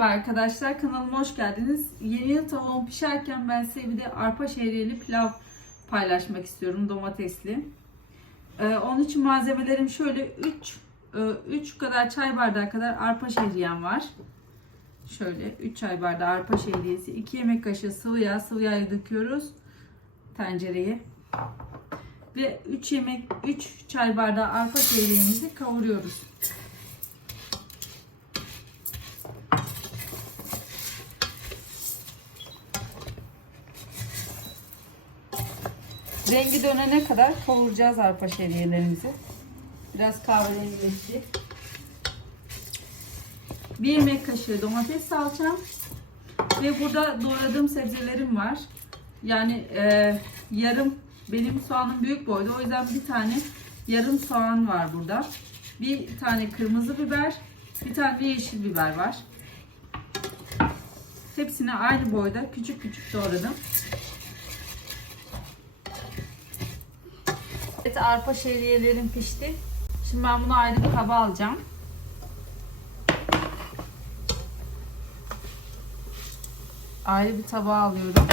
Merhaba arkadaşlar kanalıma hoş geldiniz. Yeni yıl tavuğum pişerken ben size bir de arpa şehriyeli pilav paylaşmak istiyorum domatesli. Ee, onun için malzemelerim şöyle 3 3 kadar çay bardağı kadar arpa şehriyem var. Şöyle 3 çay bardağı arpa şehriyesi, 2 yemek kaşığı sıvı yağ, sıvı yağı döküyoruz tencereye. Ve 3 yemek 3 çay bardağı arpa şehriyemizi kavuruyoruz. Rengi dönene kadar kavuracağız arpa şehriyelerimizi. Biraz kahverengileşti. Bir yemek kaşığı domates salçam ve burada doğradığım sebzelerim var. Yani e, yarım benim soğanım büyük boyda o yüzden bir tane yarım soğan var burada. Bir tane kırmızı biber, bir tane de yeşil biber var. Hepsini aynı boyda küçük küçük doğradım. Evet arpa şehriyelerim pişti. Şimdi ben bunu ayrı bir kaba alacağım. Ayrı bir tabağa alıyorum.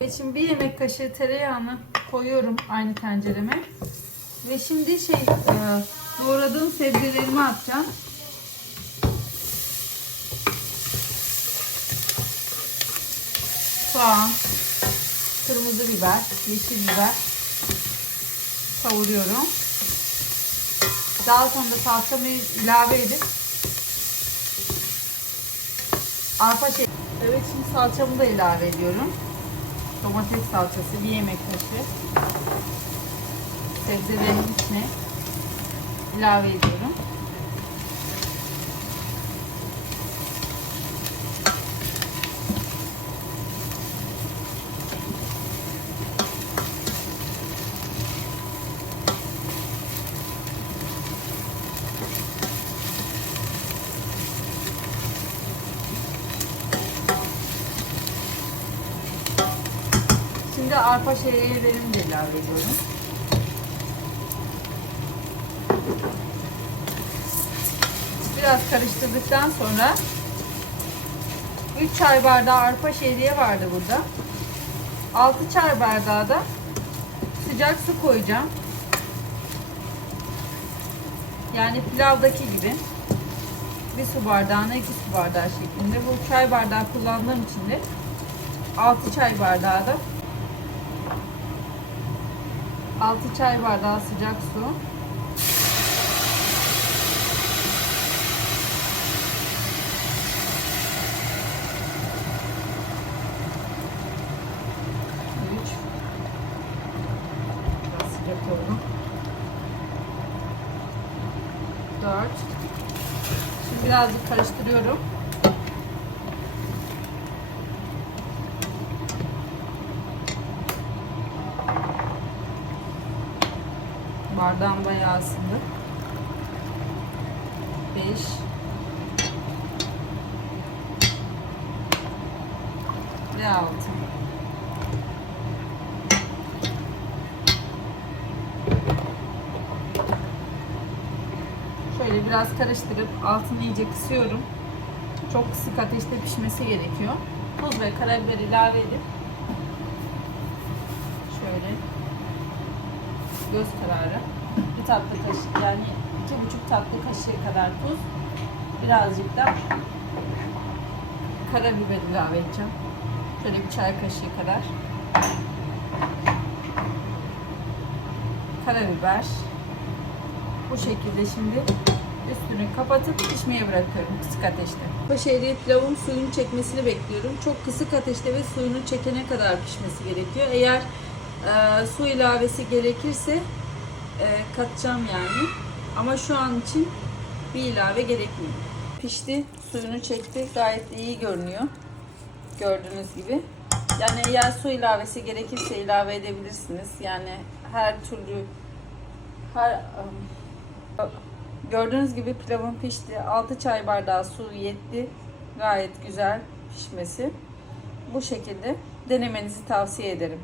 Ve şimdi bir yemek kaşığı tereyağını koyuyorum aynı tencereme. Ve şimdi şey e, doğradığım sebzelerimi atacağım. Soğan, kırmızı biber, yeşil biber kavuruyorum. Daha sonra da salçamı ilave edip arpa şey. Evet şimdi salçamı da ilave ediyorum. Domates salçası bir yemek kaşığı sebzelerin içine ilave ediyorum. Şimdi arpa şehriyelerimi de ilave ediyorum. Biraz karıştırdıktan sonra 3 çay bardağı arpa şehriye vardı burada. 6 çay bardağı da sıcak su koyacağım. Yani pilavdaki gibi. Bir su bardağına 2 su bardağı şeklinde. Bu çay bardağı kullandığım için de 6 çay bardağı da 6 çay bardağı sıcak su. Üç. Biraz sıcak oldu. Dört. Şimdi birazcık karıştırıyorum. Bardağım bayağı ısındı. 5 ve 6 Şöyle biraz karıştırıp altını iyice kısıyorum. Çok kısık ateşte pişmesi gerekiyor. Tuz ve karabiber ilave edip şöyle göz kararı bir tatlı kaşığı yani iki buçuk tatlı kaşığı kadar tuz birazcık da karabiber ilave edeceğim. Şöyle bir çay kaşığı kadar karabiber bu şekilde şimdi üstünü kapatıp pişmeye bırakıyorum kısık ateşte. Bu şehriye pilavın suyunu çekmesini bekliyorum. Çok kısık ateşte ve suyunu çekene kadar pişmesi gerekiyor. Eğer e, su ilavesi gerekirse e, katacağım yani. Ama şu an için bir ilave gerekmiyor. Pişti, suyunu çekti. Gayet iyi görünüyor. Gördüğünüz gibi. Yani eğer su ilavesi gerekirse ilave edebilirsiniz. Yani her türlü her gördüğünüz gibi pilavım pişti. 6 çay bardağı su yetti. Gayet güzel. pişmesi. Bu şekilde denemenizi tavsiye ederim.